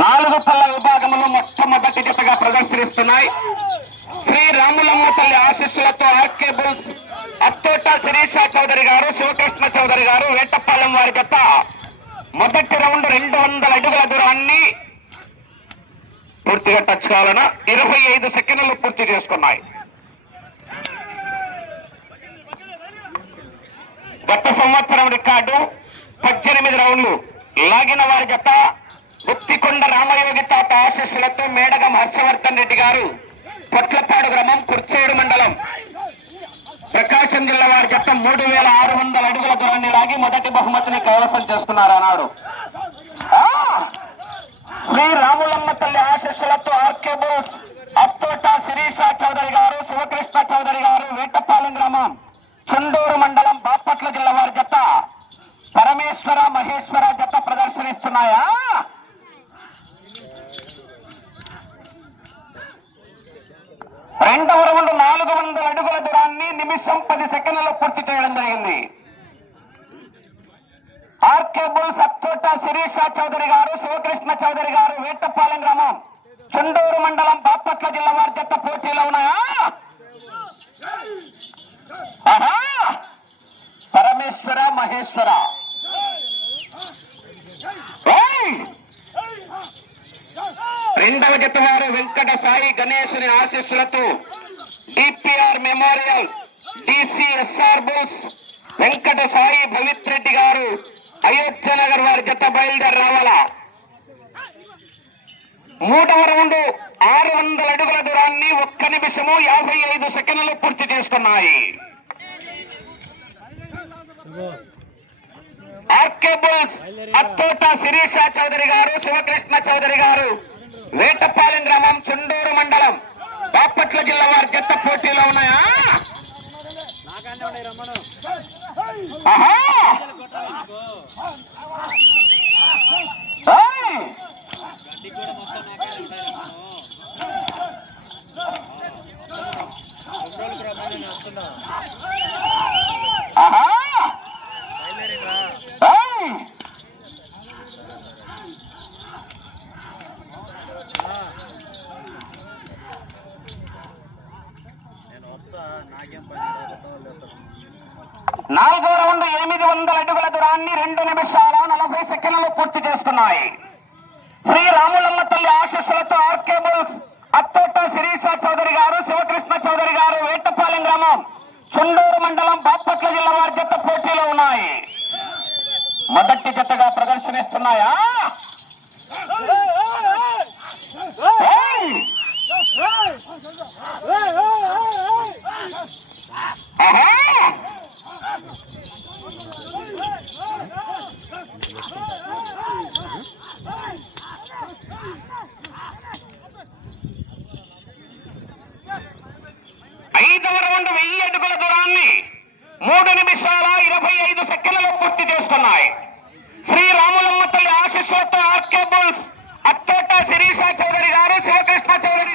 4 పళ్ళ విభాగంలో మొట్టమొదటి జతగా ప్రదర్శనిస్తున్నాయి. శ్రీ రాములమ్మ తల్లి ఆశీస్సులతో ఆర్కే బుల్స్ అత్తోట శిరీష చౌదరి గారు, శివకృష్ణ చౌదరి గారు, వేటపాలెం వారి జత మొదటి రౌండ్ 200 అడుగుల దూరాన్ని పూర్తిగా టచ్ కావాలన 25 సెకండ్లు పూర్తి చేసుకున్నాయి. గత సంవత్సరం రికార్డు 18 రౌండ్లు లాగిన వారి జత గుత్తికొండ రామయోగి తాత ఆశీస్సులతో మేడగం హర్షవర్ధన్ రెడ్డి గారు, పొట్లపాడు గ్రామం, కుర్చేడు మండలం, ప్రకాశం జిల్లా వారి జత 3600 అడుగుల దూరాన్ని లాగి మొదటి బహుమతిని కైవసం చేసుకున్నారు అన్నాడు. శ్రీ రాములమ్మ తల్లి ఆశీస్సులతో ఆర్కే బుల్స్ అత్తోట శిరీష చౌదరి గారు, శివకృష్ణ చౌదరి గారు, వేటపాలెం గ్రామం, చుండూరు మండలం, బాపట్ల జిల్లా వారి జత పరమేశ్వర మహేశ్వర జత ప్రదర్శనిస్తున్నాయా. రెండవ రౌండ్ 400 అడుగుల దూరాన్ని నిమిషం 10 సెకండ్లలో పూర్తి చేయడం జరిగింది. ఆర్కే బుల్స్ అత్తోట శిరీష చౌదరి గారు, శివకృష్ణ చౌదరి గారు, వేటపాలెం గ్రామం, చుండూరు మండలం, బాపట్ల జిల్లా వారి జత పోటీలో ఉన్నాయా. పరమేశ్వర మహేశ్వర రెండవ జత వారు వెంకట సాయి గణేశుని ఆశీస్సులతో DPR memorial DCSR bulls Venkata Sai Bhavith Reddy గారు, అయోధ్య నగర్ వారి జత బయలుదేరి రావాలా. మూడవ రౌండ్ 600 అడుగుల దూరాన్ని 1 నిమిషము 55 సెకండ్లు పూర్తి చేసుకున్నాయి. ఆర్కే బుల్స్ అత్తోట శిరీష చౌదరి గారు, శివకృష్ణ చౌదరి గారు, వేటపాలెం గ్రామం, చుండూరు మండలం, బాపట్ల జిల్లా వారి జత పోటీలో ఉన్నాయా. నాలుగో రౌండ్ 800 అడుగుల దూరాన్ని 2 నిమిషాల 40 సెకండ్లు పూర్తి చేసుకున్నాయి. శ్రీ రాములమ్మ తల్లి ఆశీస్సులతో ఆర్కే బుల్స్ అత్తోట శిరీష చౌదరి గారు, శివకృష్ణ చౌదరి గారు, వేటపాలెం గ్రామం, చుండూరు మండలం, బాపట్ల జిల్లా వారి జత పోటీలో ఉన్నాయి. మొదటి జతగా ప్రదర్శనిస్తున్నాయా. ఐదవ రౌండ్ 1000 అడుగుల దూరాన్ని 3 నిమిషాల 25 సెకండ్లలో పూర్తి చేసుకున్నాయి. శ్రీ రాములమ్మ తల్లి ఆశీస్సులతో ఆర్కే బుల్స్ అత్తోట శిరీష చౌదరి గారు, శివకృష్ణ చౌదరి